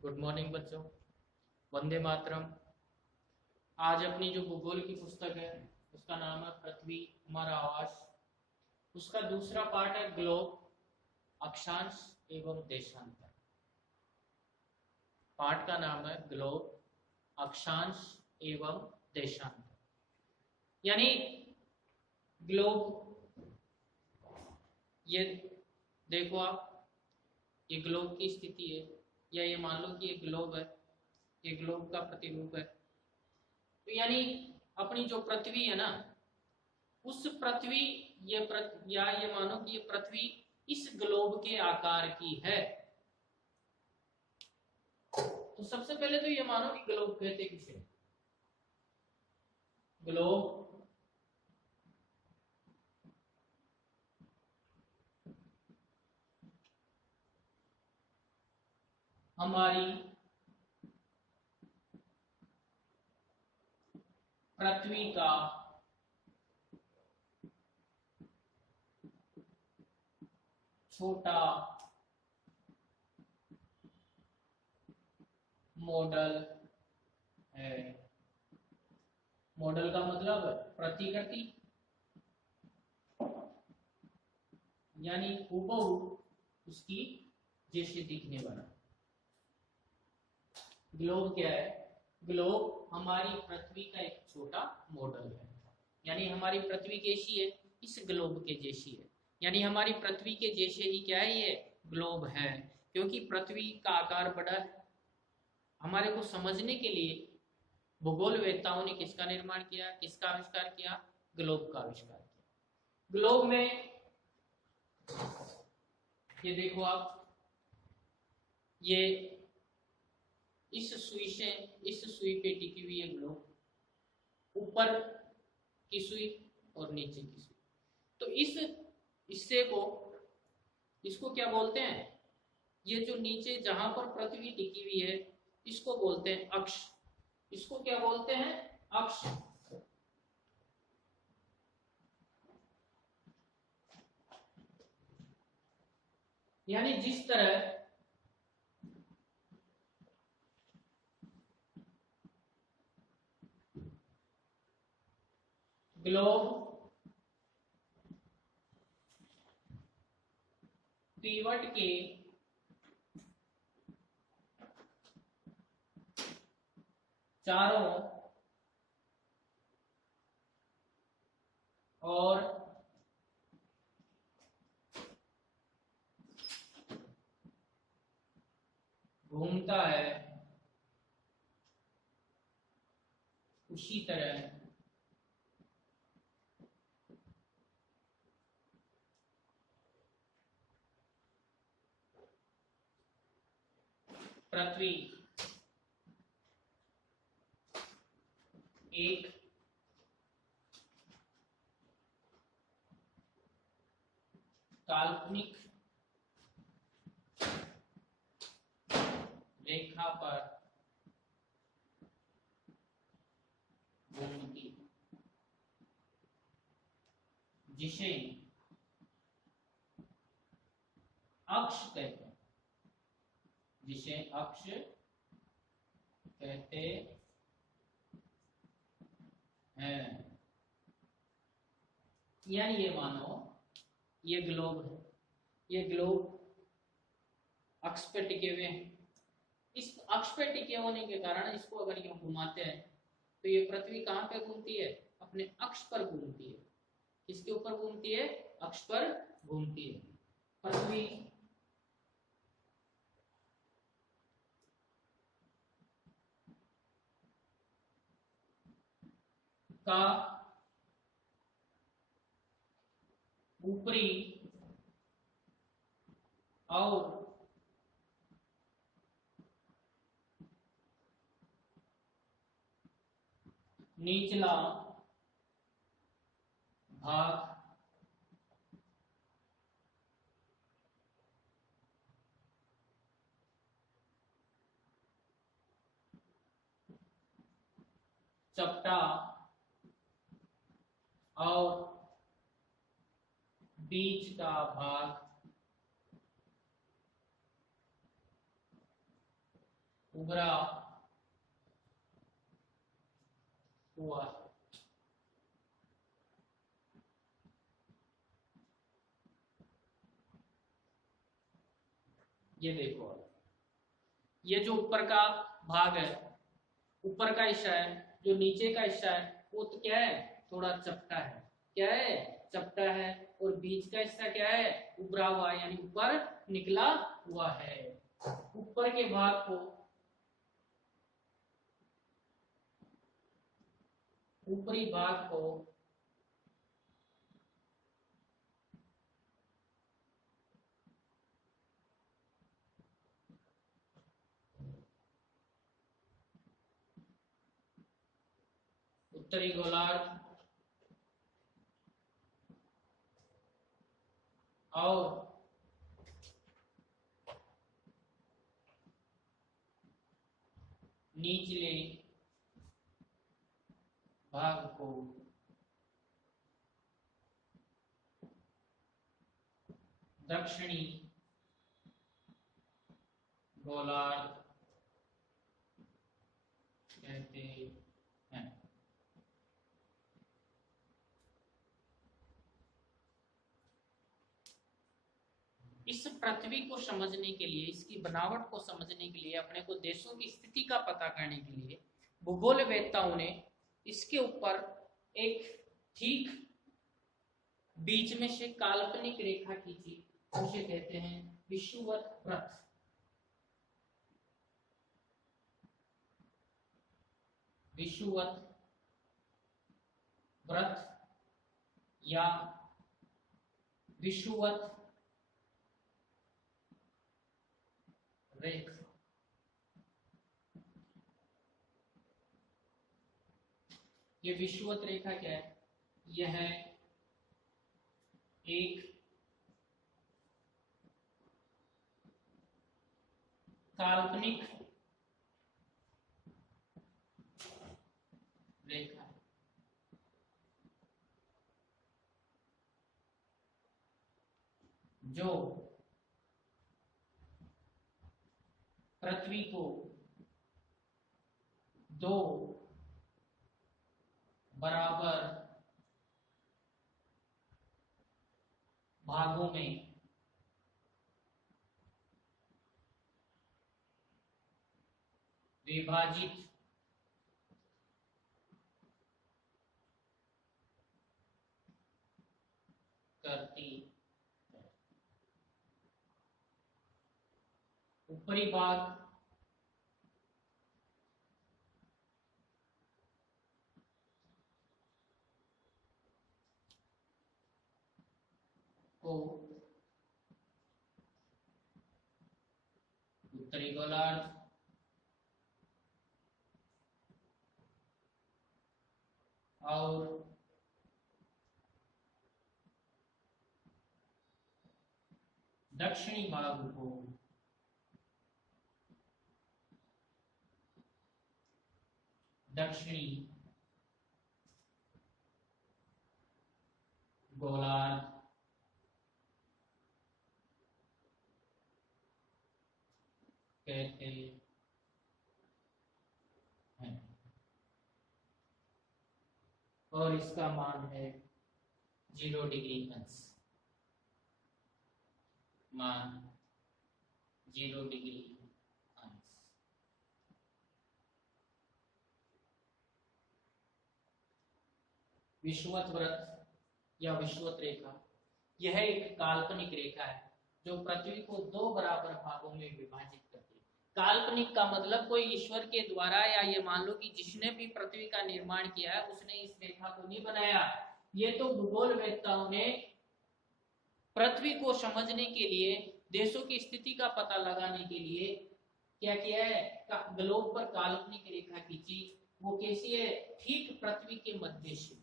Good morning बच्चों। वंदे मातरम। आज अपनी जो भूगोल की पुस्तक है उसका नाम है पृथ्वी हमारा आवास। उसका दूसरा पार्ट है ग्लोब, अक्षांश एवं देशांतर। पार्ट का नाम है ग्लोब, अक्षांश एवं देशांतर। यानी ग्लोब, ये देखो आप, ये ग्लोब की स्थिति है, या ये मान लो कि ये ग्लोब है, ये ग्लोब का प्रतिरूप है। तो यानी अपनी जो पृथ्वी है ना, उस पृथ्वी, या ये मानो कि ये पृथ्वी इस ग्लोब के आकार की है। तो सबसे पहले तो ये मानो कि ग्लोब कहते किसे? ग्लोब हमारी पृथ्वी का छोटा मॉडल है। मॉडल का मतलब प्रतिकृति, यानी हूबहू उसकी जैसे दिखने वाला। ग्लोब क्या है? ग्लोब हमारी पृथ्वी का एक छोटा मॉडल है, यानी हमारी पृथ्वी कैसी है? इस ग्लोब के जैसी है। यानी हमारी पृथ्वी के जैसे ही क्या है, ये ग्लोब है। क्योंकि पृथ्वी का आकार बड़ा है। हमारे को समझने के लिए भूगोलवेत्ताओं ने किसका निर्माण किया, किसका आविष्कार किया? ग्लोब का आविष्कार किया। ग्लोब में ये देखो आप, ये इस सुई पे टिकी हुई है ग्लोब, ऊपर की सुई और नीचे की सुई। तो इस हिस्से को, इसको क्या बोलते हैं? ये जो नीचे जहां पर पृथ्वी टिकी हुई है, इसको बोलते हैं अक्ष। इसको क्या बोलते हैं? अक्ष। यानी जिस तरह ग्लोब पीवट के चारों और घूमता है, उसी तरह पृथ्वी एक काल्पनिक रेखा पर घूमती, जिसे अक्ष कहते हैं, जिसे अक्ष कहते हैं। यानी ये मानो ये ग्लोब है, ये ग्लोब अक्ष पे टिके हुए हैं। इस अक्ष पे टिके होने के कारण इसको अगर यूं घुमाते हैं तो ये पृथ्वी कहां पे घूमती है? अपने अक्ष पर घूमती है। किसके ऊपर घूमती है? अक्ष पर घूमती है। पृथ्वी का ऊपरी और निचला भाग चपटा और बीच का भाग उभरा हुआ है। ये देखो, ये जो ऊपर का भाग है, ऊपर का हिस्सा है, जो नीचे का हिस्सा है वो तो क्या है, थोड़ा चपटा है। क्या है, चपटा है। और बीच का हिस्सा क्या है, उभरा हुआ, यानी ऊपर निकला हुआ है। ऊपर के भाग को, ऊपरी भाग को उत्तरी गोलार्ध और निचले भाग को दक्षिणी गोलार्ध कहते हैं। इस पृथ्वी को समझने के लिए, इसकी बनावट को समझने के लिए, अपने को देशों की स्थिति का पता करने के लिए भूगोलवेत्ताओं ने इसके ऊपर एक ठीक बीच में से काल्पनिक रेखा खींची, उसे कहते हैं विषुवत वृत्त। विषुवत वृत्त या विषुवत रेखा। ये विषुवत रेखा क्या है, यह एक काल्पनिक रेखा है जो पृथ्वी को दो बराबर भागों में विभाजित करती है। ऊपरी भाग को उत्तरी गोलार्ध और दक्षिणी भाग को दक्षिणी गोलार्ध कहते हैं। और इसका मान है 0 डिग्री अंश, मान 0 डिग्री अंश। विषुवत वृत्त या विषुवत रेखा यह एक काल्पनिक रेखा है जो पृथ्वी को दो बराबर भागों में विभाजित करती है। काल्पनिक का मतलब कोई ईश्वर के द्वारा, या ये मान लो कि जिसने भी पृथ्वी का निर्माण किया है उसने इस रेखा को नहीं बनाया। ये तो भूगोलवेत्ताओं ने पृथ्वी को समझने के लिए, देशों की स्थिति का पता लगाने के लिए क्या किया है, ग्लोब पर काल्पनिक रेखा खींची। वो कैसी है, ठीक पृथ्वी के मध्य से।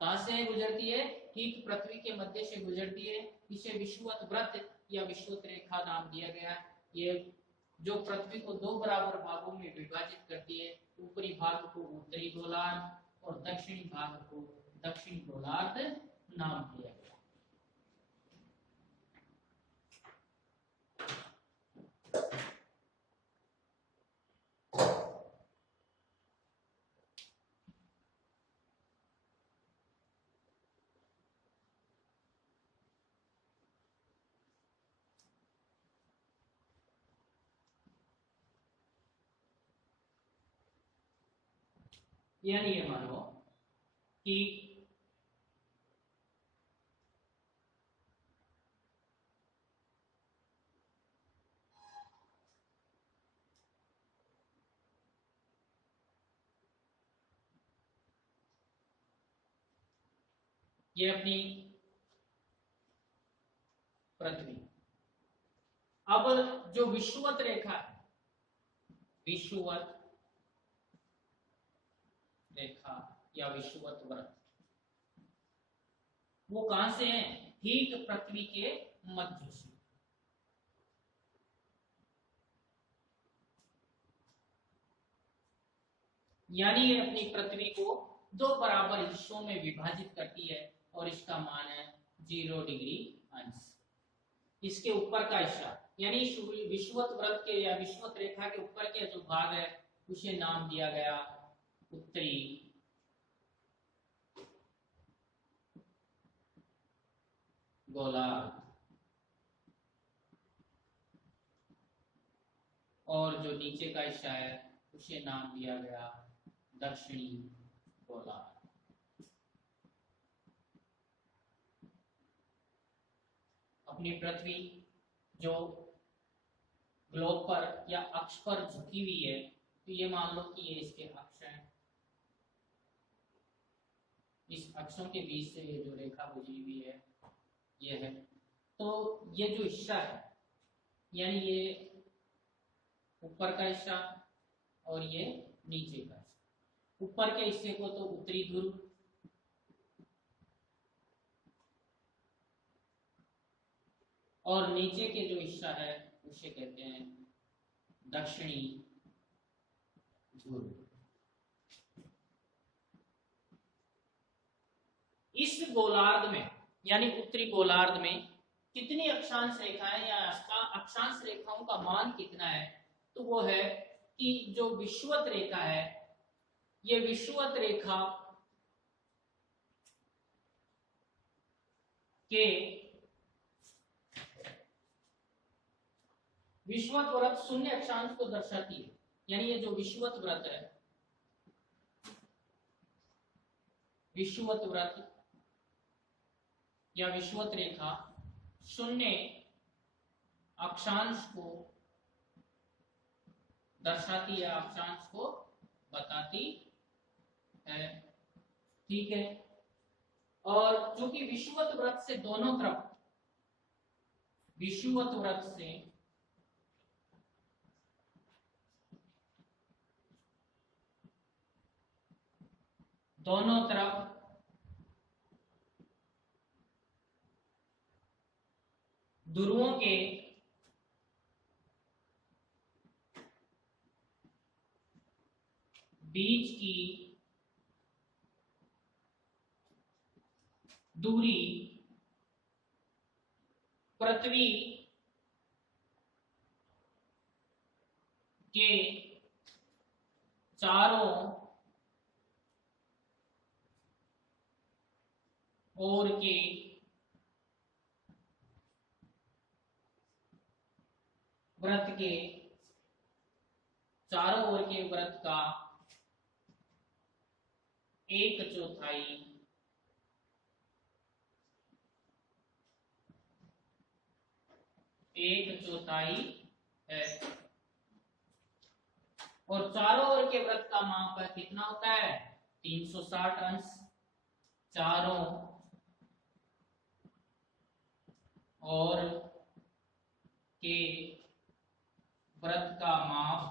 कहां से गुजरती है, ठीक पृथ्वी के मध्य से गुजरती है। इसे विषुवत वृत्त या विषुवत रेखा नाम दिया गया। ये जो पृथ्वी को दो बराबर भागों में विभाजित करती है, ऊपरी भाग को उत्तरी गोलार्ध और दक्षिणी भाग को दक्षिणी गोलार्ध नाम दिया गया। यानी ये मानो कि ये अपनी पृथ्वी। अब जो विषुवत रेखा है, विषुवत रेखा या विषुवत व्रत, वो कहां से है? ठीक पृथ्वी के मध्य से। यानी ये अपनी पृथ्वी को दो बराबर हिस्सों में विभाजित करती है और इसका मान है 0 डिग्री अंश। इसके ऊपर का हिस्सा यानी विषुवत व्रत के या विषुवत रेखा के ऊपर के जो भाग है उसे नाम दिया गया उत्तरी गोलार्ध, और जो नीचे का हिस्सा है उसे नाम दिया गया दक्षिणी गोलार्ध। अपनी पृथ्वी जो ग्लोब पर या अक्ष पर झुकी हुई है, तो ये मान लो कि ये इसके अक्ष हैं। इस अक्षों के बीच से ये जो रेखा गुजरी हुई है ये है। तो ये जो हिस्सा है यानी ये ऊपर का हिस्सा और ये नीचे का हिस्सा। ऊपर के हिस्से को तो उत्तरी ध्रुव, और नीचे के जो हिस्सा है उसे कहते हैं दक्षिणी ध्रुव। इस गोलार्ध में यानी उत्तरी गोलार्ध में कितनी अक्षांश रेखाएं या अक्षांश रेखाओं का मान कितना है? तो वो है कि जो विषुवत रेखा है, ये विषुवत रेखा के विषुवत व्रत शून्य अक्षांश को दर्शाती है। यानी ये जो विषुवत व्रत है, विषुवत व्रत या विषुवत रेखा शून्य अक्षांश को दर्शाती है, अक्षांश को बताती है। ठीक है। और चूंकि विषुवत व्रत से दोनों तरफ, विषुवत व्रत से दोनों तरफ ध्रुवों के बीच की दूरी पृथ्वी के चारों ओर के व्रत के चारों ओर के व्रत का 1/4 है। और चारों ओर के व्रत का माप कितना होता है? 360 अंश। चारों ओर के व्रत का माप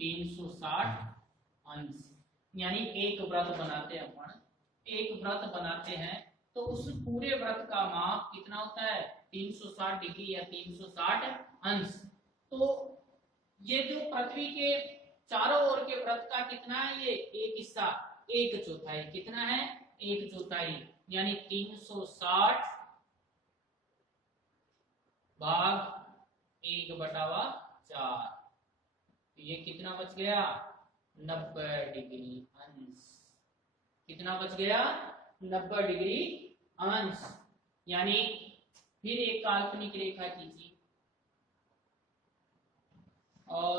360 अंश। यानी एक व्रत बनाते हैं अपन, एक व्रत बनाते हैं तो उस पूरे व्रत का माप कितना होता है? 360 डिग्री या 360 अंश। तो ये जो पृथ्वी के चारों ओर के व्रत का कितना है? ये एक हिस्सा 1/4 कितना है? 1/4 यानी 360 भाग 1/4। ये कितना बच गया? 90 डिग्री अंश। कितना बच गया? 90 डिग्री अंश। यानी फिर एक काल्पनिक रेखा खींची और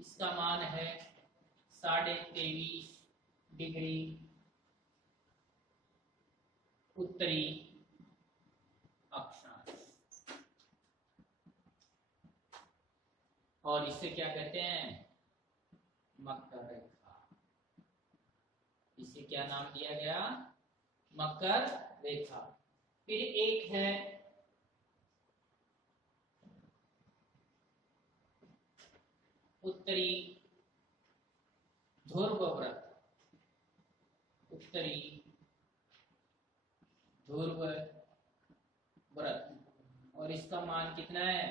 इसका मान है 23.5 डिग्री उत्तरी अक्षांश। और इसे क्या कहते हैं? मकर रेखा। इसे क्या नाम दिया गया? मकर रेखा। फिर एक है उत्तरी ध्रुव व्रत। उत्तरी ध्रुव व्रत, और इसका मान कितना है?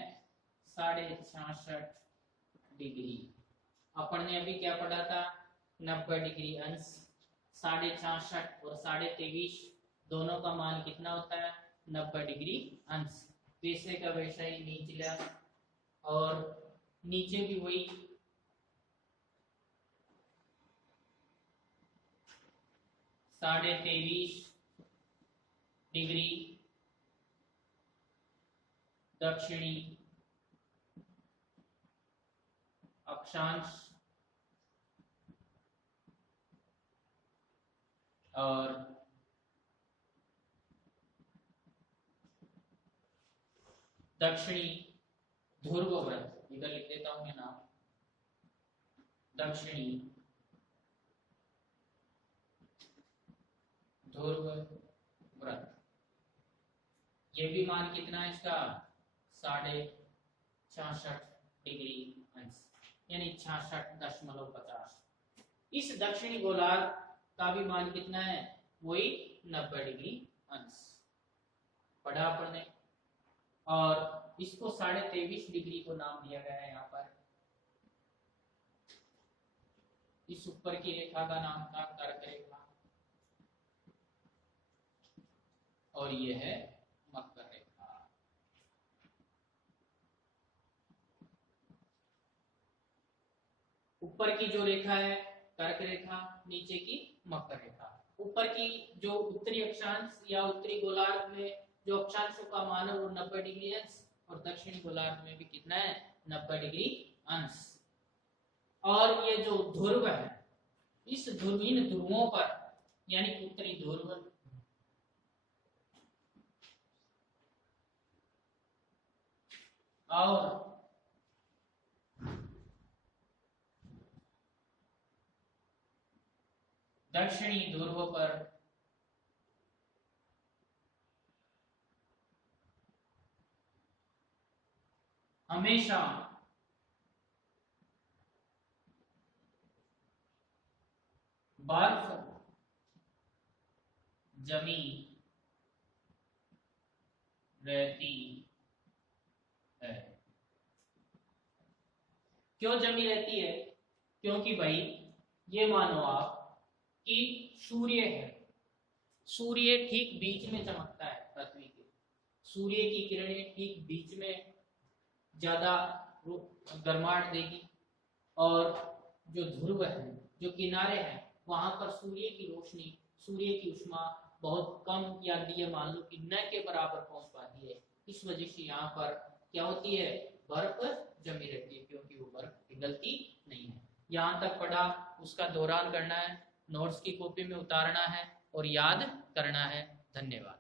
66.5 डिग्री। अपन ने अभी क्या पढ़ा था? 90 डिग्री अंश। 66.5 और 23.5 दोनों का मान कितना होता है? 90 डिग्री अंश। वैसे का वैसा ही निचला, और नीचे भी वही 23.5 डिग्री दक्षिणी अक्षांश, और दक्षिणी ध्रुव व्रत। इधर लिख देता हूं मैं नाम, दक्षिणी ध्रुव व्रत। ये भी मान कितना है इसका? 66.5 डिग्री अंश, यानी 66.50। इस दक्षिणी गोलार्ध का भी मान कितना है? वही 90 डिग्री अंश पढ़ा अपन ने। और इसको 23.5 डिग्री को नाम दिया गया है यहाँ पर। इस ऊपर की रेखा का नाम था कर्क रेखा, और ये है मकर रेखा। ऊपर की जो रेखा है कर्क रेखा, नीचे की मकर रेखा। ऊपर की जो उत्तरी अक्षांश या उत्तरी गोलार्ध में जो अक्षांशों का मान है वो 90 डिग्री अंश, और दक्षिणी गोलार्ध में भी कितना है? 90 डिग्री अंश। और ये जो ध्रुव है, इस ध्रुवीन ध्रुवों पर, यानी उत्तरी ध्रुव और दक्षिणी ध्रुव पर हमेशा बर्फ जमी रहती है। क्यों जमी रहती है? क्योंकि भाई ये मानो आप कि सूर्य है, सूर्य ठीक बीच में चमकता है पृथ्वी के। सूर्य की किरणें ठीक बीच में ज्यादा गर्माहट देगी, और जो ध्रुव है, जो किनारे हैं, वहां पर सूर्य की रोशनी, सूर्य की उष्मा बहुत कम, या ये मान लो कि न के बराबर पहुंच पाती है। इस वजह से यहाँ पर क्या होती है? बर्फ जमी रहती है, क्योंकि वो बर्फ पिघलती नहीं है। यहाँ तक पढ़ा, उसका दोहरान करना है, नोट्स की कॉपी में उतारना है और याद करना है। धन्यवाद।